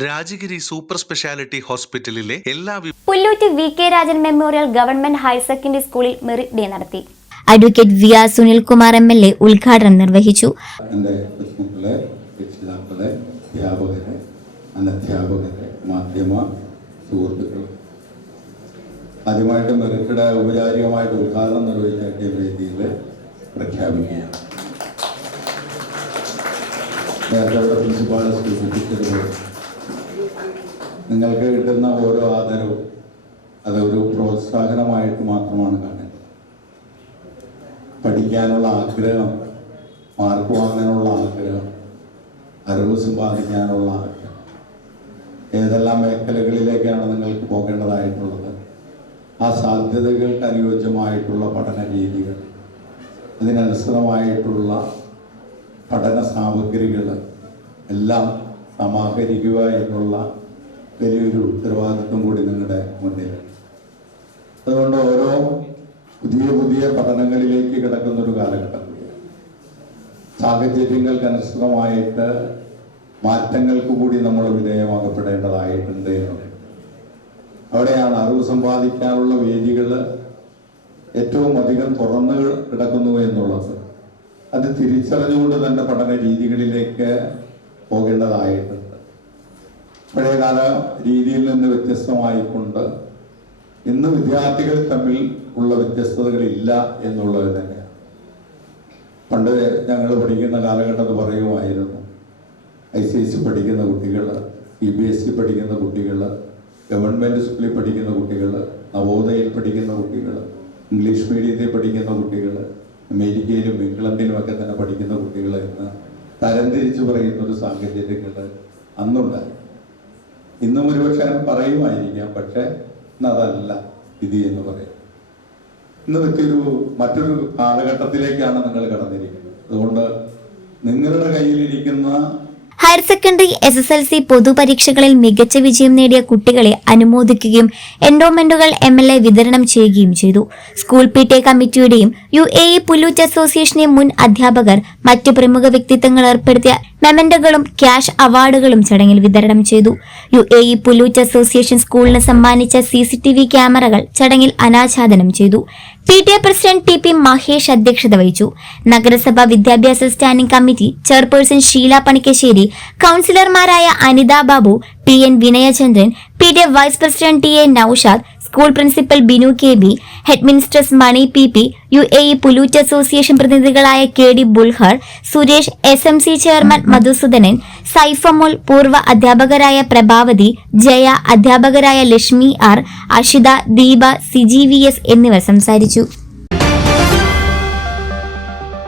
Rajagiri super speciality ഹോസ്പിറ്റലിലെ എല്ലാ Pullut VK Rajan memorial government higher secondary സ്കൂളിൽ മെറിറ്റ് ഡേ നടത്തി. അഡ്വക്കേറ്റ് VR സുനിൽകുമാർ MLA ഉദ്ഘാടനം നിർവഹിച്ചു. ആദ്യമായിട്ട് മെറിറ്റഡ് ഔപചാരികമായിട്ട് ഉദ്ഘാടനം നിർവഹിച്ച വേദിയിൽ പ്രഖ്യാപിക്കുകയാണ്. നേരത്തെ പ്രിൻസിപ്പാൾ സൂചിപ്പിച്ചതുപോലെ നിങ്ങൾക്ക് കിട്ടുന്ന ഓരോ ആദരവും അതൊരു പ്രോത്സാഹനമായിട്ട് മാത്രമാണ് കാണുന്നത്. പഠിക്കാനുള്ള ആഗ്രഹം, മാർക്ക് വാങ്ങാനുള്ള ആഗ്രഹം, അറിവ് സമ്പാദിക്കാനുള്ള ആഗ്രഹം, ഏതെല്ലാം മേഖലകളിലേക്കാണ് നിങ്ങൾക്ക് പോകേണ്ടതായിട്ടുള്ളത്, ആ സാധ്യതകൾക്ക് അനുയോജ്യമായിട്ടുള്ള പഠന രീതികൾ, അതിനനുസൃതമായിട്ടുള്ള പഠന സാമഗ്രികൾ എല്ലാം സമാഹരിക്കുക എന്നുള്ള വലിയൊരു ഉത്തരവാദിത്വം കൂടി നിങ്ങളുടെ മുന്നിലുണ്ട്. അതുകൊണ്ട് ഓരോ പുതിയ പുതിയ പഠനങ്ങളിലേക്ക് കിടക്കുന്നൊരു കാലഘട്ടം കൂടിയാണ്. സാഹചര്യങ്ങൾക്കനുസൃതമായിട്ട് മാറ്റങ്ങൾക്ക് കൂടി നമ്മൾ വിധേയമാകപ്പെടേണ്ടതായിട്ടുണ്ട് എന്നുള്ളത്. അവിടെയാണ് അറിവ് സമ്പാദിക്കാനുള്ള വേദികൾ ഏറ്റവും അധികം തുറന്നു കിടക്കുന്നു എന്നുള്ളത്. അത് തിരിച്ചറിഞ്ഞുകൊണ്ട് തന്നെ പഠന രീതികളിലേക്ക് പോകേണ്ടതായിട്ടുണ്ട്. പഴയകാല രീതിയിൽ നിന്ന് വ്യത്യസ്തമായിക്കൊണ്ട് ഇന്ന് വിദ്യാർത്ഥികൾ തമ്മിൽ ഉള്ള വ്യത്യസ്തതകളില്ല എന്നുള്ളത് തന്നെയാണ്. പണ്ട് ഞങ്ങൾ പഠിക്കുന്ന കാലഘട്ടത്തിൽ പറയുമായിരുന്നു, ICSE പഠിക്കുന്ന കുട്ടികൾ, CBSE പഠിക്കുന്ന കുട്ടികൾ, ഗവൺമെൻറ് സ്കൂളിൽ പഠിക്കുന്ന കുട്ടികൾ, നവോദയയിൽ പഠിക്കുന്ന കുട്ടികൾ, ഇംഗ്ലീഷ് മീഡിയത്തിൽ പഠിക്കുന്ന കുട്ടികൾ, അമേരിക്കയിലും ഇംഗ്ലണ്ടിലും ഒക്കെ തന്നെ പഠിക്കുന്ന കുട്ടികൾ എന്ന് തരംതിരിച്ച് പറയുന്നൊരു സാഹചര്യങ്ങൾ അന്നുണ്ടായി. ഇന്നും ഒരുപക്ഷെ പറയുമായിരിക്കാം, പക്ഷെ ഇന്നതല്ല വിധി എന്ന് പറയും. ഇന്ന് മറ്റൊരു കാലഘട്ടത്തിലേക്കാണ് നിങ്ങൾ കടന്നിരിക്കുന്നത്. അതുകൊണ്ട് നിങ്ങളുടെ കയ്യിലിരിക്കുന്ന ഹയർ സെക്കൻഡറി SSLC പൊതുപരീക്ഷകളിൽ മികച്ച വിജയം നേടിയ കുട്ടികളെ അനുമോദിക്കുകയും എൻഡോമെന്റുകൾ MLA വിതരണം ചെയ്യുകയും ചെയ്തു. സ്കൂൾ PTA കമ്മിറ്റിയുടെയും UAE പുല്ലൂറ്റ് അസോസിയേഷനെ മുൻ അധ്യാപകർ, മറ്റു പ്രമുഖ വ്യക്തിത്വങ്ങൾ ഏർപ്പെടുത്തിയ മെമന്റോകളും ക്യാഷ് അവാർഡുകളും ചടങ്ങിൽ വിതരണം ചെയ്തു. UAE പുല്ലൂറ്റ് അസോസിയേഷൻ സ്കൂളിന് സമ്മാനിച്ച CCTV ക്യാമറകൾ ചടങ്ങിൽ അനാച്ഛാദനം ചെയ്തു. PTA പ്രസിഡന്റ് TP മഹേഷ് അധ്യക്ഷത വഹിച്ചു. നഗരസഭ വിദ്യാഭ്യാസ standing committee chairperson Sheela Panikkassery, കൌൺസിലർമാരായ Anitha Babu, PN Vinayachandran, PTA vice president TA Noushad, school principal Binu KB, head mistress Mani PP, UAE Pullut association പ്രതിനിധികളായ KD Bulhar, Suresh, SMC chairman Madhusoodanan, Saifamul, പൂർവ്വ അധ്യാപകരായ പ്രഭാവതി, ജയ, അധ്യാപകരായ ലക്ഷ്മി R, അഷിത, ദീപ, CGVS എന്നിവർ സംസാരിച്ചു.